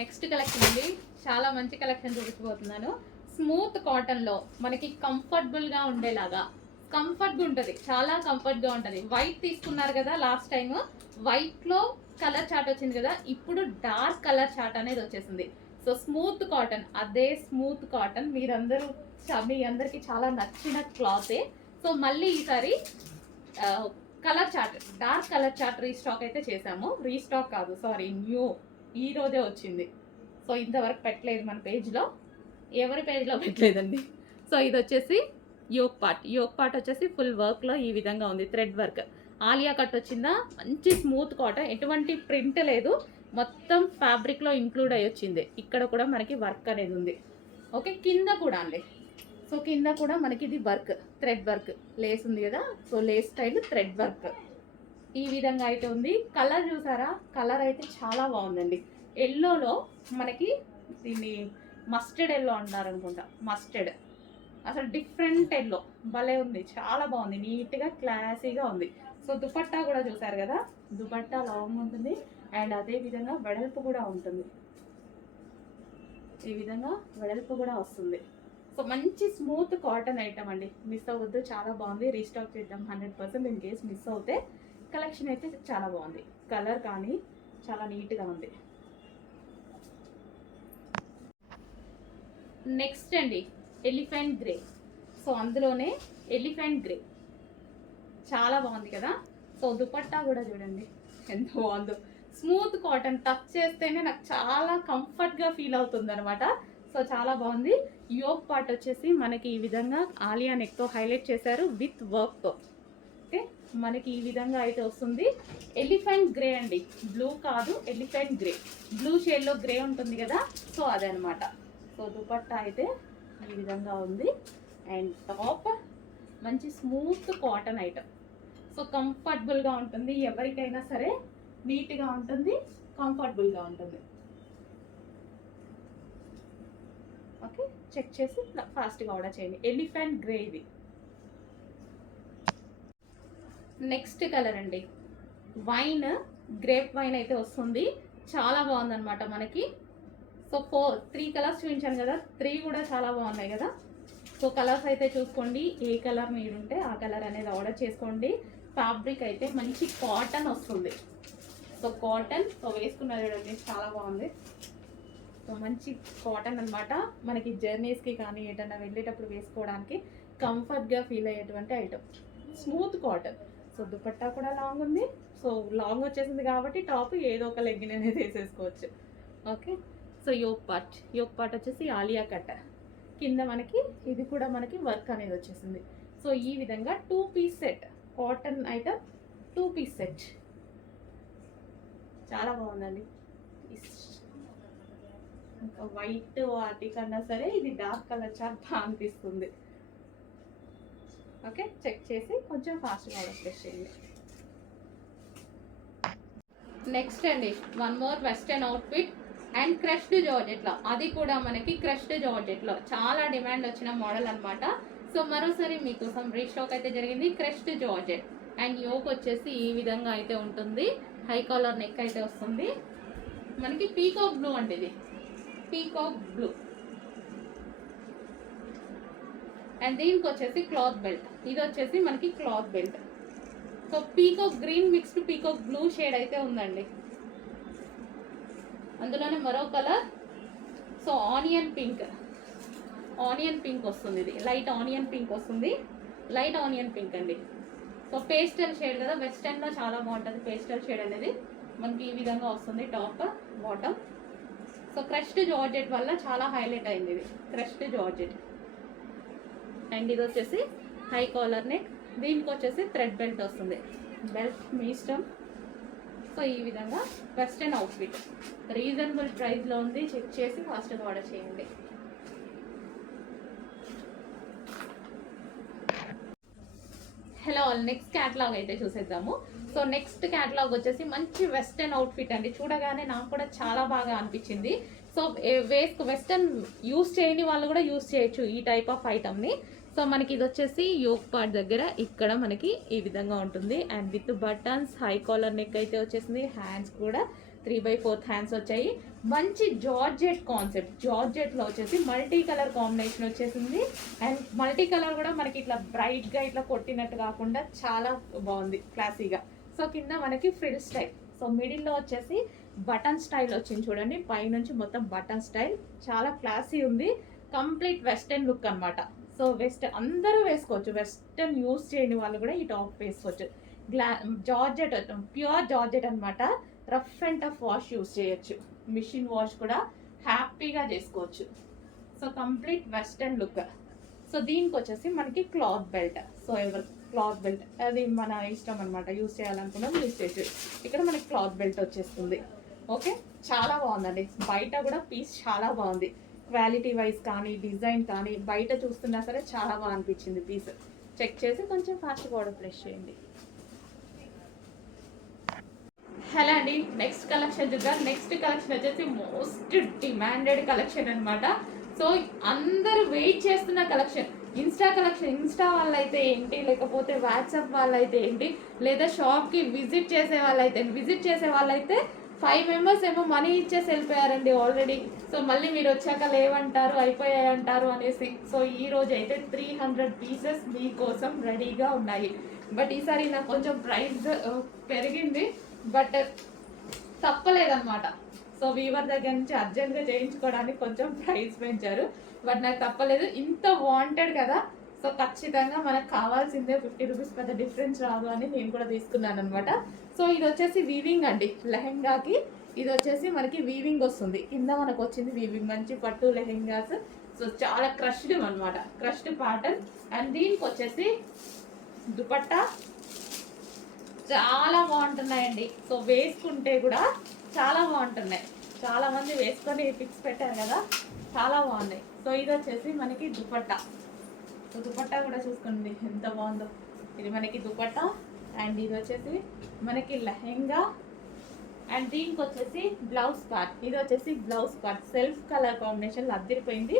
Next collection అండి, చాలా మంచి కలెక్షన్ చూపించబోతున్నాను. స్మూత్ కాటన్లో మనకి కంఫర్టబుల్గా ఉండేలాగా, కంఫర్ట్గా ఉంటుంది, చాలా కంఫర్ట్గా ఉంటుంది. వైట్ తీసుకున్నారు కదా లాస్ట్ టైం, వైట్లో కలర్ చార్ట్ వచ్చింది కదా, ఇప్పుడు డార్క్ కలర్ చార్ట్ అనేది వచ్చేసింది. సో స్మూత్ కాటన్, అదే స్మూత్ కాటన్ మీ అందరికీ చాలా నచ్చిన క్లాతే. సో మళ్ళీ ఈసారి colour chart, dark colour chart restock అయితే చేసాము. రీస్టాక్ కాదు, సారీ, న్యూ, ఈ రోజే వచ్చింది. సో ఇంతవరకు పెట్టలేదు మన పేజ్లో, ఎవరి పేజ్లో పెట్టలేదండి. సో ఇది వచ్చేసి యోక్ పార్ట్ వచ్చేసి ఫుల్ వర్క్లో ఈ విధంగా ఉంది. థ్రెడ్ వర్క్, ఆలియా కట్ వచ్చిందా, మంచి స్మూత్ కాటన్, ఎటువంటి ప్రింట్ లేదు, మొత్తం ఫ్యాబ్రిక్లో ఇంక్లూడ్ అయ్యి వచ్చింది. ఇక్కడ కూడా మనకి వర్క్ అనేది ఉంది. ఓకే, కింద కూడా అండి. సో కింద కూడా మనకి ఇది వర్క్, థ్రెడ్ వర్క్, లేస్ ఉంది కదా, so Lay's style thread work ఈ విధంగా అయితే ఉంది. కలర్ చూసారా, కలర్ అయితే చాలా బాగుందండి. ఎల్లోలో మనకి దీన్ని మస్టర్డ్ ఎల్లో అంటారు అనుకుంటా, మస్టర్డ్, అసలు డిఫరెంట్ ఎల్లో, భలే ఉంది, చాలా బాగుంది, నీట్గా క్లాసీగా ఉంది. సో దుపట్టా కూడా చూసారు కదా, దుపట్టా లాంగ్ ఉంటుంది అండ్ అదే విధంగా వెడల్పు కూడా ఉంటుంది, ఈ విధంగా వెడల్పు కూడా వస్తుంది. సో మంచి స్మూత్ కాటన్ ఐటమ్ అండి, మిస్ అవ్వద్దు, చాలా బాగుంది. రీస్టాక్ చేద్దాం 100%. ఇన్ కేస్ మిస్ అవుతే కలెక్షన్ అయితే చాలా బాగుంది, కలర్ కానీ చాలా నీట్గా ఉంది. నెక్స్ట్ అండి ఎలిఫెంట్ గ్రే. సో అందులోనే ఎలిఫెంట్ గ్రే చాలా బాగుంది కదా. సో దుపట్టా కూడా చూడండి ఎంత బాగుందో, స్మూత్ కాటన్, టచ్ చేస్తేనే నాకు చాలా కంఫర్ట్గా ఫీల్ అవుతుంది అనమాట. సో చాలా బాగుంది. యోక్ పార్ట్ వచ్చేసి మనకి ఈ విధంగా ఆలియా నెక్తో హైలైట్ చేశారు విత్ వర్క్తో. ఓకే, మనకి ఈ విధంగా అయితే వస్తుంది. ఎలిఫెంట్ గ్రే అండి, బ్లూ కాదు, ఎలిఫెంట్ గ్రే, బ్లూ షేడ్లో గ్రే ఉంటుంది కదా, సో అదనమాట. సో దుపట్టా అయితే ఈ విధంగా ఉంది అండ్ టాప్ మంచి స్మూత్ కాటన్ ఐటమ్. సో కంఫర్టబుల్గా ఉంటుంది, ఎవరికైనా సరే నీట్గా ఉంటుంది, కంఫర్టబుల్గా ఉంటుంది. ఓకే, చెక్ చేసి ఫాస్ట్గా ఆర్డర్ చేయండి. ఎలిఫెంట్ గ్రే ఇది. నెక్స్ట్ కలర్ అండి వైన్, గ్రేప్ వైన్ అయితే వస్తుంది, చాలా బాగుందన్నమాట మనకి. సో 3 కలర్స్ చూపించాను కదా, 3 కూడా చాలా బాగున్నాయి కదా. సో కలర్స్ అయితే చూసుకోండి, ఏ కలర్ మీరు ఉంటే ఆ కలర్ అనేది ఆర్డర్ చేసుకోండి. ఫ్యాబ్రిక్ అయితే మంచి కాటన్ వస్తుంది. సో కాటన్, సో వేసుకున్నారు చూడండి, చాలా బాగుంది. సో మంచి కాటన్ అనమాట, మనకి జర్నీస్కి కానీ ఏదైనా వెళ్ళేటప్పుడు వేసుకోవడానికి కంఫర్ట్గా ఫీల్ అయ్యేటువంటి item, smooth cotton. So dupatta కూడా లాంగ్ ఉంది, సో లాంగ్ వచ్చేసింది కాబట్టి టాప్ ఏదో ఒక లెగ్గిన్ అనేది వేసేసుకోవచ్చు. ఓకే, సో యోక్ పార్ట్ వచ్చేసి ఆలియా కట్, కింద మనకి ఇది కూడా మనకి వర్క్ అనేది వచ్చేసింది. సో ఈ విధంగా 2 piece set, cotton item 2 piece set, చాలా బాగుందండి. ఇంకా వైట్ వాటి కన్నా సరే ఇది డార్క్ కలర్ చాలా బాగా అనిపిస్తుంది. ఓకే, చెక్ చేసి కొంచెం ఫాస్ట్గా ఆర్డర్ ప్లేస్ చేయండి. నెక్స్ట్ అండి one more western outfit and crushed జార్జెట్లో, అది కూడా మనకి క్రష్డ్ జార్జెట్లో చాలా డిమాండ్ వచ్చిన మోడల్ అనమాట. సో మరోసారి మీకోసం రీస్టాక్ అయితే జరిగింది. క్రష్డ్ జార్జెట్ అండ్ యోక్ వచ్చేసి ఈ విధంగా అయితే ఉంటుంది, హై కాలర్ నెక్ అయితే వస్తుంది మనకి. పీకాక్ బ్లూ అండి, ఇది పీకాక్ బ్లూ అండ్ దీనికి వచ్చేసి క్లాత్ బెల్ట్, ఇది వచ్చేసి మనకి cloth belt. So peacock green mixed peacock blue shade అయితే ఉందండి. అందులోనే మరో కలర్, సో ఆనియన్ పింక్ వస్తుంది, ఇది లైట్ ఆనియన్ పింక్ వస్తుంది, లైట్ ఆనియన్ పింక్ అండి. సో పేస్టల్ షేడ్ కదా, వెస్టర్న్లో చాలా బాగుంటుంది పేస్టల్ షేడ్ అనేది. మనకి ఈ విధంగా వస్తుంది top bottom. So crushed georgette వల్ల చాలా హైలైట్ అయింది ఇది, క్రష్డ్ జార్జెట్. అండ్ ఇది వచ్చేసి హై కాలర్ నెక్, దీనికి వచ్చేసి థ్రెడ్ బెల్ట్ వస్తుంది, బెల్ట్ మీ ఇష్టం. సో ఈ విధంగా వెస్టర్న్ అవుట్ఫిట్ రీజనబుల్ ప్రైస్లో ఉంది, చెక్ చేసి ఫాస్ట్గా ఆర్డర్ చేయండి. హలో ఆల్, నెక్స్ట్ క్యాటలాగ్ అయితే చూసేద్దాము. సో నెక్స్ట్ క్యాటలాగ్ వచ్చేసి మంచి వెస్టర్న్ అవుట్ఫిట్ అండి, చూడగానే నాకు కూడా చాలా బాగా అనిపించింది. సో వెస్టర్న్ యూస్ చేయని వాళ్ళు కూడా యూస్ చేయొచ్చు ఈ టైప్ ఆఫ్ ఐటమ్ని. సో మనకి ఇది వచ్చేసి యోక్ పార్ట్ దగ్గర ఇక్కడ మనకి ఈ విధంగా ఉంటుంది and with buttons, high collar neck అయితే వచ్చేసింది, హ్యాండ్స్ కూడా 3/4 హ్యాండ్స్ వచ్చాయి. మంచి జార్జెట్ కాన్సెప్ట్, జార్జెట్లో వచ్చేసి మల్టీ కలర్ కాంబినేషన్ వచ్చేసింది. అండ్ మల్టీ కలర్ కూడా మనకి ఇట్లా బ్రైట్గా ఇట్లా కొట్టినట్టు కాకుండా చాలా బాగుంది క్లాసీగా. సో కింద మనకి ఫ్రిల్ స్టైల్, సో మిడిల్లో వచ్చేసి బటన్ స్టైల్ వచ్చింది చూడండి, పైనుంచి మొత్తం బటన్ స్టైల్, చాలా క్లాసీ ఉంది. కంప్లీట్ వెస్టర్న్ లుక్ అనమాట. సో అందరూ వేసుకోవచ్చు, వెస్టర్న్ యూస్ చేయని వాళ్ళు కూడా ఈ టాప్ వేసుకోవచ్చు. జార్జెట్, ప్యూర్ జార్జెట్ అనమాట. Rough and tough wash use చేయొచ్చు, మిషన్ వాష్ కూడా హ్యాపీగా చేసుకోవచ్చు. So complete western look. So దీనికి వచ్చేసి మనకి cloth belt. So cloth belt అది మన ఇష్టం అనమాట, యూస్ చేయాలనుకున్నాం యూస్ చేయొచ్చు. ఇక్కడ మనకి క్లాత్ బెల్ట్ వచ్చేస్తుంది. ఓకే, చాలా బాగుందండి. బయట కూడా పీస్ చాలా బాగుంది, క్వాలిటీ వైజ్ కానీ డిజైన్ కానీ బయట చూస్తున్నా సరే చాలా బాగా అనిపించింది పీస్. చెక్ చేసి కొంచెం ఫాస్ట్గా ఆర్డర్ ప్లేస్ చేయండి. హలో అండి, నెక్స్ట్ కలెక్షన్ చూద్దాం. నెక్స్ట్ కలెక్షన్ వచ్చేసి మోస్ట్ డిమాండెడ్ కలెక్షన్ అనమాట. సో అందరూ వెయిట్ చేస్తున్న కలెక్షన్. ఇన్స్టా వాళ్ళైతే ఏంటి, లేకపోతే వాట్సాప్ వాళ్ళైతే ఏంటి, లేదా షాప్కి విజిట్ చేసే వాళ్ళైతే 5 మెంబర్స్ ఏమో మనీ ఇచ్చేసి వెళ్ళిపోయారండి ఆల్రెడీ. సో మళ్ళీ మీరు వచ్చాక లేవంటారు, అయిపోయాయి అంటారు అనేసి. సో ఈ రోజు అయితే 300 పీసెస్ మీకోసం రెడీగా ఉన్నాయి. బట్ ఈసారి నాకు కొంచెం ప్రైస్ పెరిగింది, బట్ తప్పలేదన్నమాట. సో వీవర్ దగ్గర నుంచి అర్జెంట్గా చేయించుకోవడానికి కొంచెం ప్రైస్ పెంచారు, బట్ నాకు తప్పలేదు. ఇంత వాంటెడ్ కదా, సో ఖచ్చితంగా మనకు కావాల్సిందే. 50 రూపీస్ పెద్ద డిఫరెన్స్ రాదు అని నేను కూడా తీసుకున్నాను అనమాట. సో ఇది వచ్చేసి వీవింగ్ అండి, లెహెంగాకి ఇది వచ్చేసి మనకి వీవింగ్ వస్తుంది. కింద మనకు వచ్చింది వీవింగ్, మంచి పట్టు లెహెంగాస్. సో చాలా క్రష్డ్ అనమాట, క్రష్డ్ ప్యాటర్న్. అండ్ దీనికి వచ్చేసి దుపట్టా చాలా బాగుంటున్నాయండి. సో వేసుకుంటే కూడా చాలా బాగుంటున్నాయి. చాలా మంది వేసుకొని పిక్స్ పెట్టారు కదా, చాలా బాగున్నాయి. సో ఇది వచ్చేసి మనకి దుపట్టా. సో దుపట్టా కూడా చూసుకోండి ఎంత బాగుందో. ఇది మనకి దుపట్టా అండ్ ఇది వచ్చేసి మనకి లెహెంగా. అండ్ దీనికి వచ్చేసి బ్లౌజ్ పార్ట్. ఇది వచ్చేసి blouse part self colour combination అద్దరిపోయింది.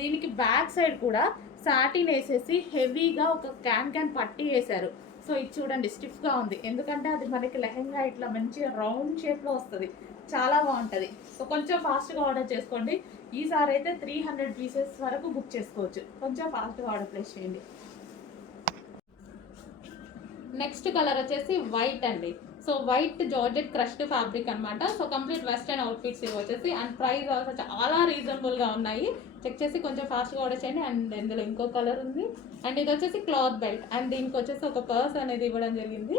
దీనికి బ్యాక్ సైడ్ కూడా సాటిన్ వేసేసి హెవీగా ఒక క్యాన్ పట్టి వేశారు. సో ఇది చూడండి స్టిఫ్గా ఉంది, ఎందుకంటే అది మనకి లెహెంగా ఇట్లా మంచిగా రౌండ్ షేప్లో వస్తుంది, చాలా బాగుంటుంది. సో కొంచెం ఫాస్ట్గా ఆర్డర్ చేసుకోండి. ఈసారి అయితే 300 పీసెస్ వరకు బుక్ చేసుకోవచ్చు, కొంచెం ఫాస్ట్గా ఆర్డర్ ప్లేస్ చేయండి. నెక్స్ట్ కలర్ వచ్చేసి వైట్ అండి. So white georgette crushed fabric అనమాట. సో కంప్లీట్ వెస్టర్న్ అవుట్ఫిట్స్ ఇవి వచ్చేసి. అండ్ ప్రైస్ ఆల్సో చాలా రీజనబుల్గా ఉన్నాయి, చెక్ చేసి కొంచెం ఫాస్ట్గా ఆర్డర్ చేయండి. అండ్ ఇందులో ఇంకో కలర్ ఉంది. అండ్ ఇది వచ్చేసి క్లాత్ బెల్ట్. అండ్ దీనికి వచ్చేసి ఒక పర్స్ అనేది ఇవ్వడం జరిగింది.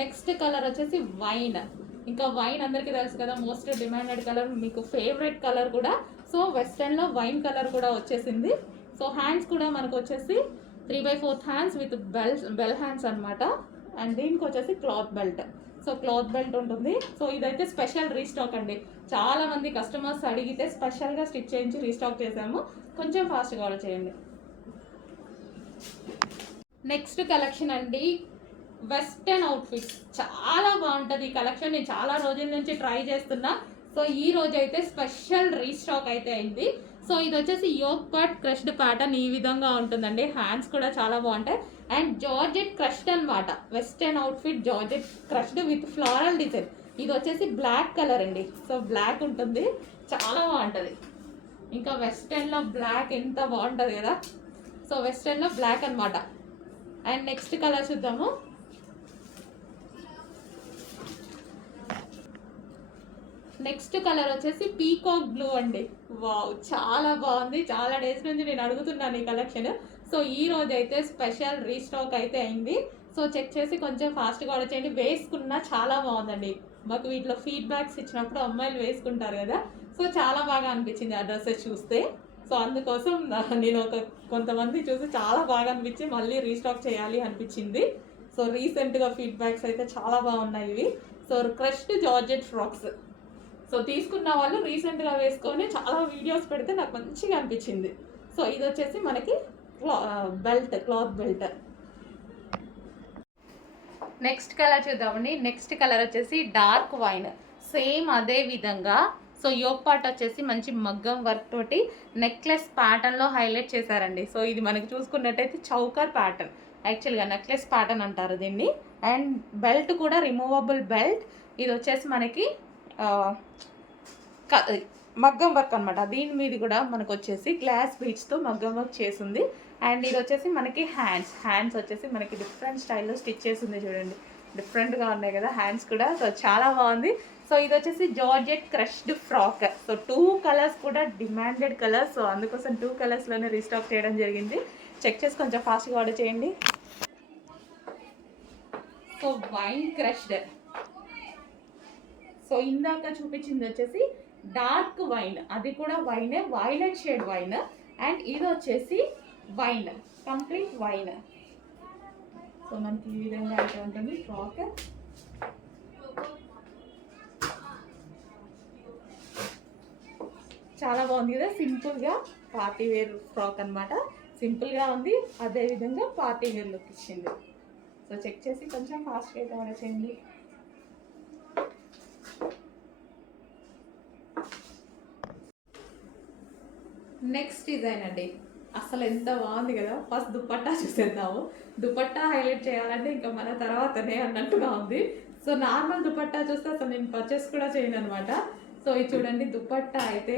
నెక్స్ట్ కలర్ వచ్చేసి వైన్. ఇంకా వైన్ అందరికీ తెలుసు కదా, మోస్ట్ డిమాండెడ్ కలర్, మీకు ఫేవరెట్ కలర్ కూడా. సో వెస్టర్న్లో వైన్ కలర్ కూడా వచ్చేసింది. సో హ్యాండ్స్ కూడా మనకు వచ్చేసి 3/4 హ్యాండ్స్ విత్ బెల్ హ్యాండ్స్ అనమాట. అండ్ దీనికి వచ్చేసి cloth belt. So cloth belt ఉంటుంది. సో ఇదైతే స్పెషల్ రీస్టాక్ అండి, చాలా మంది కస్టమర్స్ అడిగితే స్పెషల్గా స్టిచ్ చేయించి రీస్టాక్ చేసాము, కొంచెం ఫాస్ట్గా ఆర్డర్ చేయండి. నెక్స్ట్ కలెక్షన్ అండి, వెస్టర్న్ అవుట్ఫిట్స్. చాలా బాగుంటుంది ఈ కలెక్షన్, నేను చాలా రోజుల నుంచి ట్రై చేస్తున్నా. సో ఈ రోజు అయితే స్పెషల్ రీస్టాక్ అయితే అయింది. సో ఇది వచ్చేసి యోక్ పార్ట్ క్రష్డ్ ప్యాటర్న్ ఈ విధంగా ఉంటుందండి. హ్యాండ్స్ కూడా చాలా బాగుంటాయి. అండ్ జార్జెట్ క్రష్డ్ అనమాట, western outfit georgette crushed with floral design. ఇది వచ్చేసి బ్లాక్ కలర్ అండి. సో బ్లాక్ ఉంటుంది, చాలా బాగుంటుంది. ఇంకా వెస్టర్న్లో బ్లాక్ ఎంత బాగుంటుంది కదా. సో వెస్టర్న్లో బ్లాక్ అనమాట. అండ్ నెక్స్ట్ కలర్ చూద్దాము. నెక్స్ట్ కలర్ వచ్చేసి పీకాక్ బ్లూ అండి. వావ్, చాలా బాగుంది. చాలా డేస్ నుంచి నేను అడుగుతున్నాను ఈ కలెక్షన్. సో ఈ రోజు అయితే స్పెషల్ రీస్టాక్ అయితే అయింది. సో చెక్ చేసి కొంచెం ఫాస్ట్గా ఆర్డర్ చేయండి. వేసుకున్నా చాలా బాగుందండి. మాకు వీటిలో ఫీడ్బ్యాక్స్ ఇచ్చినప్పుడు అమ్మాయిలు వేసుకుంటారు కదా, సో చాలా బాగా అనిపించింది ఆ డ్రెస్సెస్ చూస్తే. సో అందుకోసం నేను కొంతమంది చూసి చాలా బాగా అనిపించి మళ్ళీ రీస్టాక్ చేయాలి అనిపించింది. సో రీసెంట్గా ఫీడ్బ్యాక్స్ అయితే చాలా బాగున్నాయి ఇవి. So crushed georgette frocks. So తీసుకున్న వాళ్ళు రీసెంట్గా వేసుకొని చాలా వీడియోస్ పెడితే నాకు మంచిగా అనిపించింది. సో ఇది వచ్చేసి మనకి belt, cloth belt. Next colour చూద్దామండి. నెక్స్ట్ కలర్ వచ్చేసి డార్క్ వైన్. సేమ్ అదే విధంగా సో యోక్ పార్ట్ వచ్చేసి మంచి మగ్గం వర్క్ తోటి నెక్లెస్ ప్యాటర్న్లో హైలైట్ చేశారండి. సో ఇది మనకి చూసుకున్నట్టయితే చౌకర్ ప్యాటర్న్. యాక్చువల్గా నెక్లెస్ ప్యాటర్న్ అంటారు దీన్ని. అండ్ బెల్ట్ కూడా రిమూవబుల్ బెల్ట్. ఇది వచ్చేసి మనకి మగ్గం వర్క్ అనమాట. దీని మీద కూడా మనకు వచ్చేసి గ్లాస్ బీడ్స్తో మగ్గం వర్క్ చేసింది. అండ్ ఇది వచ్చేసి మనకి హ్యాండ్స్ వచ్చేసి మనకి డిఫరెంట్ స్టైల్లో స్టిచ్ చేసింది. చూడండి డిఫరెంట్గా ఉన్నాయి కదా హ్యాండ్స్ కూడా. సో చాలా బాగుంది. సో ఇది వచ్చేసి georgette crushed frock. So 2 colours కూడా డిమాండెడ్ కలర్స్. సో అందుకోసం 2 కలర్స్లోనే రీస్టాక్ చేయడం జరిగింది. చెక్ చేసి కొంచెం ఫాస్ట్గా ఆర్డర్ చేయండి. So wine crushed. సో ఇందాక చూపించింది వచ్చేసి డార్క్ వైన్, అది కూడా వైనే, వైలెట్ షేడ్ వైన్. అండ్ ఇది వచ్చేసి వైన్, కంప్లీట్ వైన్. సో మనకి ఈ విధంగా అయితే ఉంటుంది ఫ్రాక్. చాలా బాగుంది కదా, సింపుల్గా పార్టీ వేర్ ఫ్రాక్ అనమాట. సింపుల్గా ఉంది, అదేవిధంగా పార్టీ వేర్ లుక్ ఇచ్చింది. సో చెక్ చేసి కొంచెం ఫాస్ట్గా అయితే ఆర్డర్ చేయండి. నెక్స్ట్ డిజైన్ అండి, అసలు ఎంత బాగుంది కదా. ఫస్ట్ దుపట్టా చూసేద్దాము. దుపట్టా హైలైట్ చేయాలంటే ఇంకా మన తర్వాతనే అన్నట్టుగా ఉంది. సో నార్మల్ దుపట్టా చూస్తే అసలు నేను పర్చేస్ కూడా చేయను అనమాట. సో ఇది చూడండి, దుపట్టా అయితే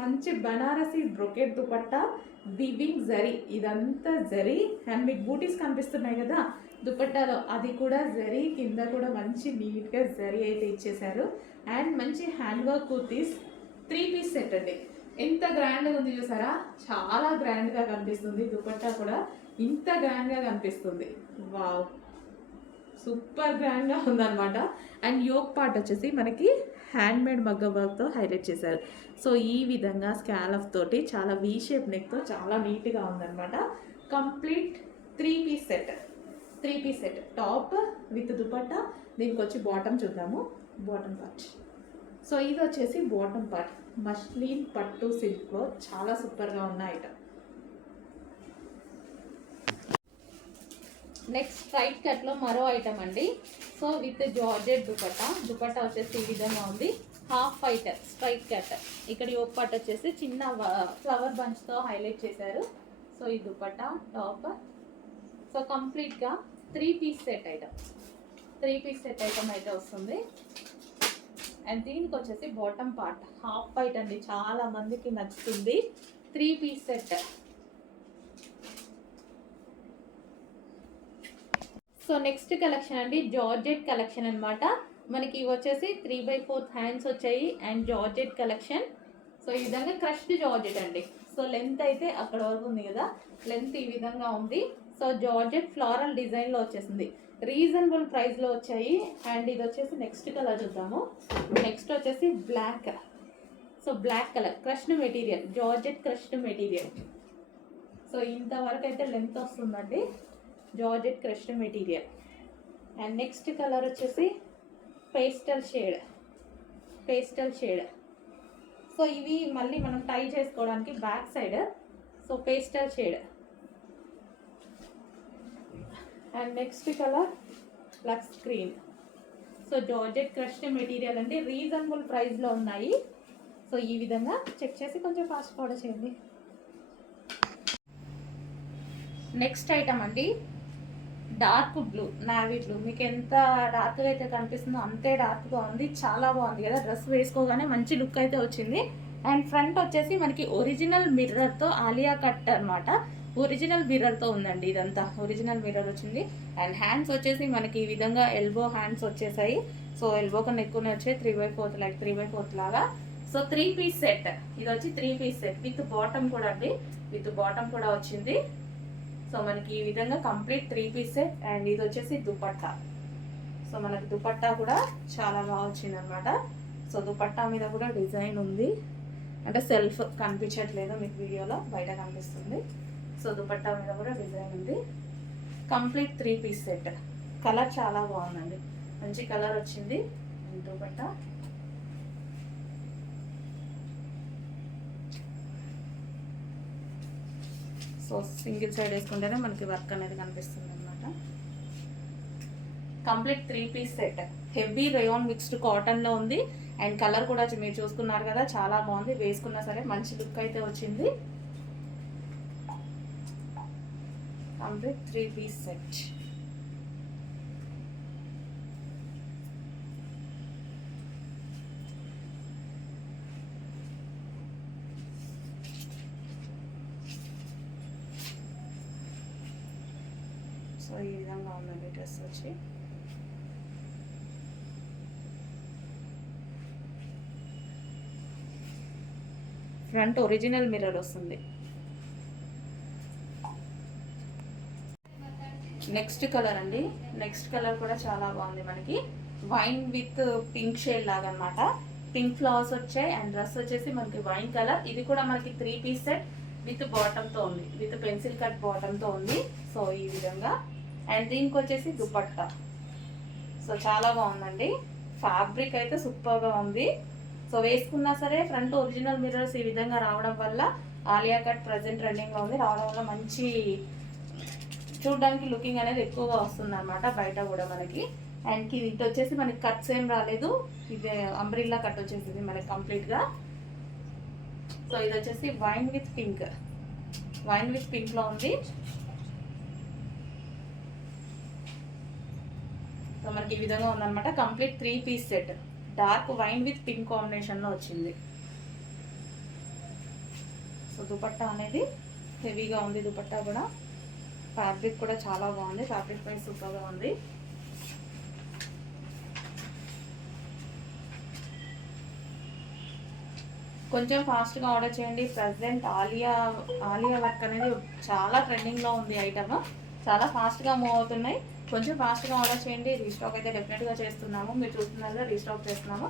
మంచి బనారసి బ్రొకెట్ దుపట్టా, వివింగ్ జరీ, ఇదంతా జరీ. అండ్ మీకు బూటీస్ కనిపిస్తున్నాయి కదా దుపట్టాలో, అది కూడా జరీ, కింద కూడా మంచి నీట్గా జరీ అయితే ఇచ్చేసారు. అండ్ మంచి hand work kurtis, 3 piece set అండి. ఎంత గ్రాండ్గా ఉంది చూసారా, చాలా గ్రాండ్గా కనిపిస్తుంది. దుపట్టా కూడా ఇంత గ్రాండ్గా కనిపిస్తుంది. వావ్, సూపర్ గ్రాండ్గా ఉందన్నమాట. అండ్ యోక్ పార్ట్ వచ్చేసి మనకి హ్యాండ్మేడ్ మగ్గ వర్క్తో హైలైట్ చేశారు. సో ఈ విధంగా స్కాలఫ్ తోటి చాలా వీ షేప్ నెక్తో చాలా నీట్గా ఉందన్నమాట. Complete 3 piece set, 3 piece set, top with dupatta. దీనికి వచ్చి బాటమ్ చూద్దాము, బాటమ్ పార్ట్. సో ఇది వచ్చేసి బాటమ్ పార్ట్, మస్లిన్ పట్టు సిల్క్లో చాలా సూపర్గా ఉన్న ఐటమ్. నెక్స్ట్ స్ట్రైట్ కట్లో మరో ఐటమ్ అండి. సో విత్ జార్జెట్ దుపట్టా వచ్చేసి ఈ విధంగా ఉంది. Half white straight cut. ఇక్కడ యోక్ పార్ట్ వచ్చేసి చిన్న ఫ్లవర్ బంచ్తో హైలైట్ చేశారు. సో ఈ దుపట్టా టాప్. సో కంప్లీట్గా 3 piece set item, 3 piece set item అయితే వస్తుంది. అండ్ దీనికి వచ్చేసి బాటమ్ పార్ట్ హాఫ్ వైట్ అండి, చాలా మందికి నచ్చుతుంది. 3 piece set. So next collection అండి, జార్జెట్ కలెక్షన్ అనమాట. మనకి ఇవి వచ్చేసి 3/4 హ్యాండ్స్ వచ్చాయి. And georgette collection. సో ఈ విధంగా క్రష్డ్ జార్జెట్ అండి. సో లెంత్ అయితే అక్కడ వరకు ఉంది కదా, లెంత్ ఈ విధంగా ఉంది. సో జార్జెట్ ఫ్లోరల్ డిజైన్లో వచ్చేసింది, రీజనబుల్ ప్రైస్లో వచ్చాయి. అండ్ ఇది వచ్చేసి నెక్స్ట్ కలర్ చూద్దాము. నెక్స్ట్ వచ్చేసి black. So black colour crushed material, georgette crushed material. So ఇంతవరకు అయితే లెంత్ వస్తుందండి, georgette crushed material. And next colour వచ్చేసి పేస్టల్ షేడ్. సో ఇవి మళ్ళీ మనం టై చేసుకోవడానికి back side. So pastel shade. And next colour lux green. So georgette crushed material అండి, reasonable ప్రైస్లో ఉన్నాయి. సో ఈ విధంగా చెక్ చేసి కొంచెం ఫాస్ట్ ఆర్డర్ చేయండి. నెక్స్ట్ ఐటమ్ అండి, డార్క్ బ్లూ, నావీ బ్లూ. మీకు ఎంత డార్క్గా అయితే కనిపిస్తుందో అంతే డార్క్గా ఉంది. చాలా బాగుంది కదా, డ్రెస్ వేసుకోగానే మంచి లుక్ అయితే వచ్చింది. అండ్ ఫ్రంట్ వచ్చేసి మనకి ఒరిజినల్ మిర్రర్తో ఆలియా కట్ అనమాట. ఒరిజినల్ మిర్రర్తో ఉందండి, ఇదంతా ఒరిజినల్ మిర్రర్ వచ్చింది. అండ్ హ్యాండ్స్ వచ్చేసి మనకి ఈ విధంగా ఎల్బో హ్యాండ్స్ వచ్చేసాయి. సో ఎల్బో కన్నా ఎక్కువనే వచ్చాయి, 3/4 లైక్ 3/4 లాగా. So 3 piece set. ఇది వచ్చి 3 పీస్ సెట్ విత్ బాటమ్ కూడా అండి, విత్ బాటమ్ కూడా వచ్చింది. సో మనకి ఈ విధంగా కంప్లీట్ 3 పీస్ సెట్. అండ్ ఇది వచ్చేసి దుపట్టా. సో మనకి దుపట్టా కూడా చాలా బాగా వచ్చింది అనమాట. సో దుపట్టా మీద కూడా డిజైన్ ఉంది, అంటే సెల్ఫ్ కనిపించట్లేదు మీకు వీడియోలో, బయట కనిపిస్తుంది. సో దుపట్టా మీద కూడా డిజైన్ ఉంది. Complete 3 piece set. కలర్ చాలా బాగుందండి, మంచి కలర్ వచ్చింది. దుపట్టా సో సింగిల్ సైడ్ వేసుకుంటేనే మనకి వర్క్ అనేది కనిపిస్తుంది అనమాట. Complete 3 piece set, heavy rayon mixed కాటన్లో ఉంది. అండ్ కలర్ కూడా మీరు చూసుకున్నారు కదా, చాలా బాగుంది. వేసుకున్నా సరే మంచి లుక్ అయితే వచ్చింది. Complete 3 piece set. సో ఈ విధంగా ఉందండి డ్రెస్ వచ్చి. ఫ్రంట్ ఒరిజినల్ మిర్రర్ వస్తుంది. నెక్స్ట్ కలర్ అండి. నెక్స్ట్ కలర్ కూడా చాలా బాగుంది. మనకి వైన్ విత్ పింక్ షేడ్ లాగా అనమాట. పింక్ ఫ్లవర్స్ వచ్చాయి అండ్ డ్రెస్ వచ్చేసి మనకి వైన్ కలర్. ఇది కూడా మనకి 3 పీస్ సెట్ విత్ బాటమ్తో ఉంది, విత్ పెన్సిల్ కట్ బాటమ్తో ఉంది. సో ఈ విధంగా. అండ్ దీనికి వచ్చేసి దుపట్టా. సో చాలా బాగుందండి. ఫ్యాబ్రిక్ అయితే సూపర్గా ఉంది. సో వేసుకున్నా సరే ఫ్రంట్ ఒరిజినల్ మిర్రర్స్ ఈ విధంగా రావడం వల్ల ఆలియా కట్ ప్రజెంట్ ట్రెండింగ్లో ఉంది. రావడం వల్ల మంచి చూడడానికి లుకింగ్ అనేది ఎక్కువగా వస్తుంది అనమాట బయట కూడా మనకి. అండ్ ఇది వచ్చేసి మనకి కట్స్ ఏం రాలేదు, ఇది అంబ్రిల్లా కట్ వచ్చేసింది మనకి కంప్లీట్గా. సో ఇది వచ్చేసి wine with pink, wine with పింక్లో ఉంది. సో మనకి ఈ విధంగా ఉందన్నమాట. Complete 3 piece set. Dark wine with pink కాంబినేషన్లో వచ్చింది. సో దుపట్టా అనేది హెవీగా ఉంది. దుపట్టా కూడా ఫ్యాబ్రిక్ కూడా చాలా బాగుంది. ఫ్యాబ్రిక్ ప్రైస్ సూపర్గా ఉంది. కొంచెం ఫాస్ట్గా ఆర్డర్ చేయండి. ప్రజెంట్ ఆలియా వర్క్ అనేది చాలా ట్రెండింగ్లో ఉంది. ఐటమ్ చాలా ఫాస్ట్గా మూవ్ అవుతున్నాయి. కొంచెం ఫాస్ట్గా ఆర్డర్ చేయండి. రీస్టాక్ అయితే డెఫినెట్గా చేస్తున్నాము. మీరు చూస్తున్నారు కదా, రీస్టాక్ చేస్తున్నాము.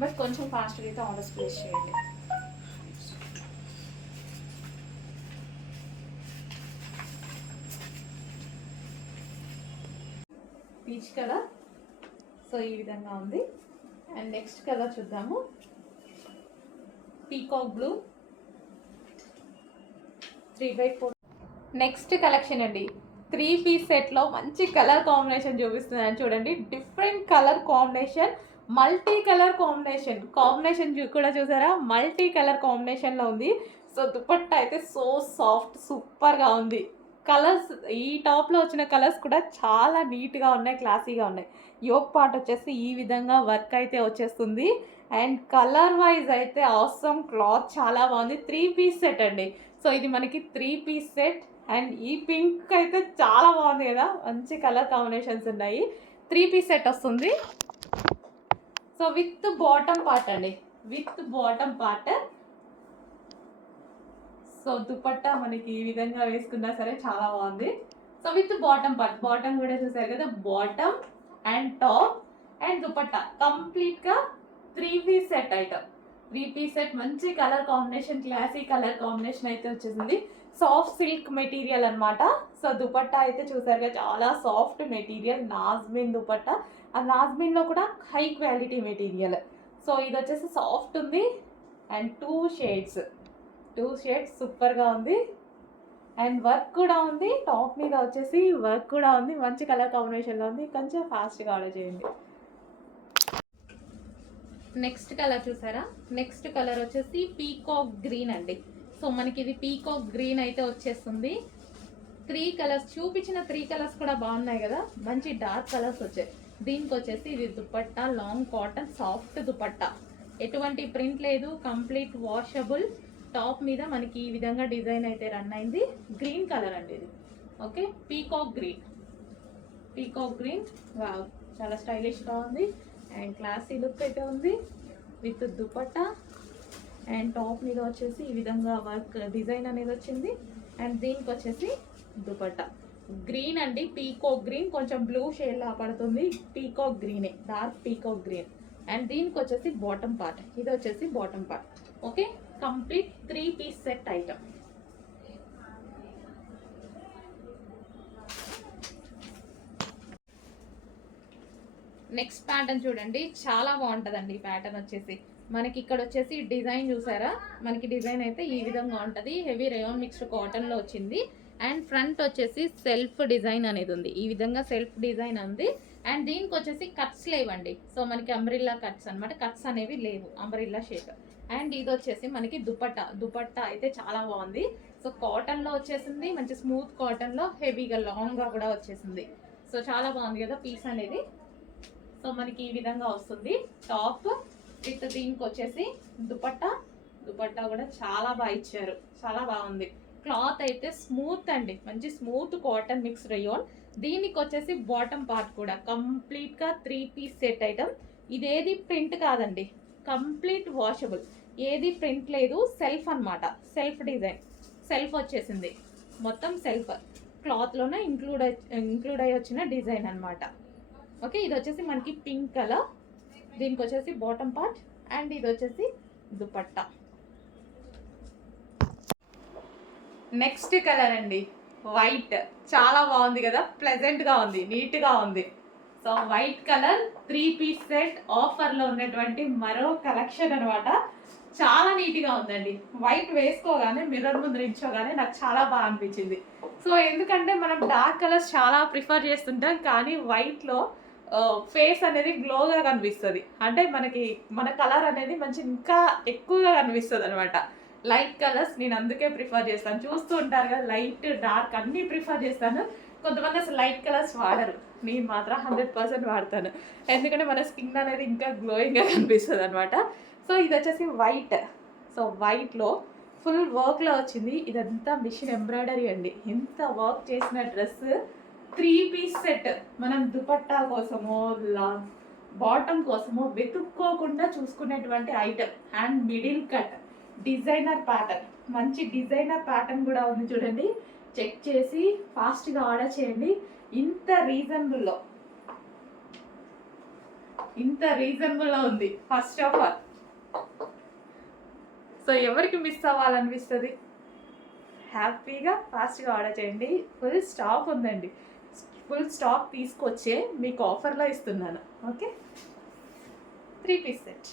బట్ కొంచెం ఫాస్ట్గా అయితే ఆర్డర్స్ ప్లేస్ చేయండి. Peach colour. సో ఈ విధంగా ఉంది. అండ్ నెక్స్ట్ కలర్ చూద్దాము. Peacock blue 3/4. నెక్స్ట్ కలెక్షన్ అండి. 3 పీస్ సెట్లో మంచి కలర్ కాంబినేషన్ చూపిస్తున్నాను చూడండి. Different colour combination, multi colour combination కూడా చూసారా, మల్టీ కలర్ కాంబినేషన్లో ఉంది. సో దుపట్టా అయితే సో సాఫ్ట్ సూపర్గా ఉంది. కలర్స్, ఈ టాప్లో వచ్చిన కలర్స్ కూడా చాలా నీట్గా ఉన్నాయి, క్లాసీగా ఉన్నాయి. యోక్ పార్ట్ వచ్చేసి ఈ విధంగా వర్క్ అయితే వచ్చేస్తుంది. అండ్ కలర్ వైజ్ అయితే ఆసమ్, క్లాత్ చాలా బాగుంది. 3 పీస్ సెట్ అండి. సో ఇది మనకి 3 పీస్ సెట్. అండ్ ఈ పింక్ అయితే చాలా బాగుంది కదా, మంచి కలర్ కాంబినేషన్స్ ఉన్నాయి. 3 పీస్ సెట్ వస్తుంది. సో విత్ బాటమ్ పార్ట్ అండి, with bottom part. So dupatta మనకి ఈ విధంగా వేసుకున్నా సరే చాలా బాగుంది. So with bottom part, bottom కూడా చూసారు కదా, bottom and top and dupatta కంప్లీట్గా 3 piece set item. 3 piece set మంచి colour combination, classy colour combination అయితే వచ్చేసింది. సాఫ్ట్ సిల్క్ మెటీరియల్ అనమాట. సో దుపట్టా అయితే చూసారుగా, చాలా సాఫ్ట్ మెటీరియల్, నాజ్మిన్ దుపట్టా. ఆ నాజ్మిన్లో కూడా హై క్వాలిటీ మెటీరియల్. సో ఇది వచ్చేసి సాఫ్ట్ ఉంది. అండ్ 2 షేడ్స్ సూపర్గా ఉంది. అండ్ వర్క్ కూడా ఉంది. టాప్ మీద వచ్చేసి వర్క్ కూడా ఉంది. మంచి కలర్ కాంబినేషన్లో ఉంది. కొంచెం ఫాస్ట్గా ఆర్డర్ చేయండి. నెక్స్ట్ కలర్ చూసారా, నెక్స్ట్ కలర్ వచ్చేసి పీకాక్ గ్రీన్ అండి. సో మనకి ఇది పీకాక్ గ్రీన్ అయితే వచ్చేస్తుంది. 3 కలర్స్ చూపించిన 3 కలర్స్ కూడా బాగున్నాయి కదా, మంచి డార్క్ కలర్స్ వచ్చాయి. దీనికి వచ్చేసి ఇది dupatta, long cotton soft dupatta, ఎటువంటి ప్రింట్ లేదు, కంప్లీట్ వాషబుల్. టాప్ మీద మనకి ఈ విధంగా డిజైన్ అయితే రన్ అయింది. గ్రీన్ కలర్ అండి ఇది. ఓకే, పీకాక్ గ్రీన్ వావ్, చాలా స్టైలిష్గా ఉంది. అండ్ క్లాసీ లుక్ అయితే ఉంది విత్ దుపట్టా. అండ్ టాప్ మీద వచ్చేసి ఈ విధంగా వర్క్ డిజైన్ అనేది వచ్చింది. అండ్ దీనికి వచ్చేసి దుపట్టా గ్రీన్ అండి, పీకాక్ గ్రీన్, కొంచెం బ్లూ షేడ్ లా పడుతుంది. పీకాక్ గ్రీనే, డార్క్ పీకాక్ గ్రీన్. అండ్ దీనికి వచ్చేసి బాటమ్ పార్ట్, ఇది వచ్చేసి bottom part. Okay, complete 3 piece set item. Next pattern చూడండి, చాలా బాగుంటుందండి. ఈ ప్యాటర్న్ వచ్చేసి మనకి ఇక్కడ వచ్చేసి డిజైన్ చూసారా, మనకి డిజైన్ అయితే ఈ విధంగా ఉంటుంది. హెవీ రేయాన్ మిక్స్డ్ కాటన్లో వచ్చింది. అండ్ ఫ్రంట్ వచ్చేసి సెల్ఫ్ డిజైన్ అనేది ఉంది. ఈ విధంగా సెల్ఫ్ డిజైన్ ఉంది. అండ్ దీనికి వచ్చేసి కట్స్ లేవండి. సో మనకి అంబ్రిల్లా కట్స్ అన్నమాట, కట్స్ అనేవి లేవు, అంబ్రిల్లా షేప్. అండ్ ఇది వచ్చేసి మనకి దుపట్టా అయితే చాలా బాగుంది. సో కాటన్లో వచ్చేసింది, మంచి స్మూత్ కాటన్లో హెవీగా లాంగ్గా కూడా వచ్చేసింది. సో చాలా బాగుంది కదా పీస్ అనేది. సో మనకి ఈ విధంగా వస్తుంది టాప్ విత్ దీనికి వచ్చేసి దుపట్టా కూడా చాలా బాగా ఇచ్చారు, చాలా బాగుంది. క్లాత్ అయితే స్మూత్ అండి, మంచి స్మూత్ కాటన్ మిక్స్ రేయాన్. దీనికి వచ్చేసి బాటమ్ పార్ట్ కూడా కంప్లీట్గా 3 పీస్ సెట్ ఐటమ్. ఇదేది ప్రింట్ కాదండి, కంప్లీట్ వాషబుల్, ఏది ప్రింట్ లేదు, సెల్ఫ్ అన్నమాట, సెల్ఫ్ డిజైన్, సెల్ఫ్ వచ్చేసింది, మొత్తం సెల్ఫ్ క్లాత్లోనే ఇంక్లూడ్ అయ్యి వచ్చిన డిజైన్ అన్నమాట. ఓకే, ఇది వచ్చేసి మనకి పింక్ కలర్, దీనికి వచ్చేసి బాటమ్ పార్ట్, అండ్ ఇది వచ్చేసి దుపట్టా. నెక్స్ట్ కలర్ అండి వైట్, చాలా బాగుంది కదా, ప్లెజెంట్గా ఉంది, నీట్గా ఉంది. So white colour 3 piece set ఆఫర్లో ఉన్నటువంటి మరో కలెక్షన్ అనమాట. చాలా నీట్గా ఉందండి. వైట్ వేసుకోగానే మిర్రర్ ముందు నిల్చోగానే నాకు చాలా బాగా అనిపించింది. సో ఎందుకంటే మనం డార్క్ కలర్స్ చాలా ప్రిఫర్ చేస్తుంటాం, కానీ వైట్లో ఫేస్ అనేది గ్లోగా కనిపిస్తుంది, అంటే మన కలర్ అనేది మంచి ఇంకా ఎక్కువగా కనిపిస్తుంది అనమాట. లైట్ కలర్స్ నేను అందుకే ప్రిఫర్ చేస్తాను. చూస్తూ ఉంటారు కదా, లైట్ డార్క్ అన్నీ ప్రిఫర్ చేస్తాను. కొంతమంది అసలు లైట్ కలర్స్ వాడరు, నేను మాత్రం 100% వాడతాను, ఎందుకంటే మన స్కిన్ అనేది ఇంకా గ్లోయింగ్గా కనిపిస్తుంది అనమాట. సో ఇది వచ్చేసి వైట్. సో వైట్లో ఫుల్ వర్క్లో వచ్చింది, ఇదంతా మిషన్ ఎంబ్రాయిడరీ అండి. ఎంత వర్క్ చేసిన డ్రెస్ 3 పీస్ సెట్. మనం దుపట్టా కోసమో బాటమ్ కోసమో వెతుక్కోకుండా చూసుకునేటువంటి item. And middle cut designer pattern, మంచి డిజైనర్ ప్యాటర్న్ కూడా ఉంది చూడండి. చెక్ చేసి ఫాస్ట్గా ఆర్డర్ చేయండి. ఇంత రీజనబుల్లో ఉంది ఫస్ట్ ఆఫ్ ఆల్. సో ఎవరికి మిస్ అవ్వాలనిపిస్తుంది, హ్యాపీగా ఫాస్ట్గా ఆర్డర్ చేయండి. ఫుల్ స్టాక్ ఉందండి, ఫుల్ స్టాక్ తీసుకొచ్చే మీకు ఆఫర్లో ఇస్తున్నాను. Okay, 3 piece set.